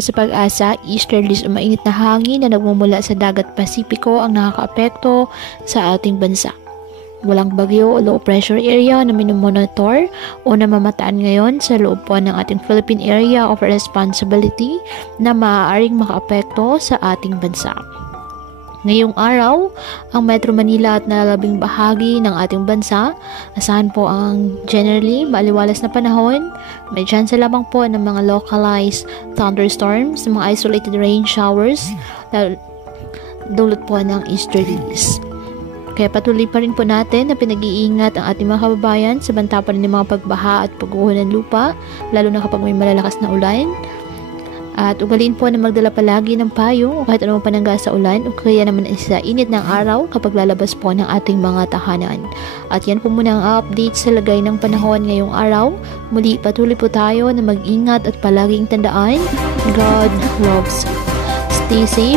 Sa pag-asa, easterlies o mainit na hangin na nagmumula sa dagat Pasipiko ang nakakaapekto sa ating bansa. Walang bagyo o low pressure area na minomonitor o namamataan ngayon sa loob po ng ating Philippine Area of Responsibility na maaaring makaapekto sa ating bansa. Ngayong araw, ang Metro Manila at nalalabing bahagi ng ating bansa, asahan po ang generally maaliwalas na panahon. May chance lamang po ng mga localized thunderstorms, mga isolated rain showers, dulot po ng easterlies. Kaya patuloy pa rin po natin na pinag-iingat ang ating mga kababayan sa banta pa rin ng mga pagbaha at pagguho ng lupa, lalo na kapag may malalakas na ulan. At ugaliin po na magdala palagi ng payong o kahit anong panangga sa ulan o kaya naman sa init ng araw kapag lalabas po ng ating mga tahanan. At yan po muna ang update sa lagay ng panahon ngayong araw. Muli patuloy po tayo na mag-ingat at palaging tandaan, God loves. Stay safe.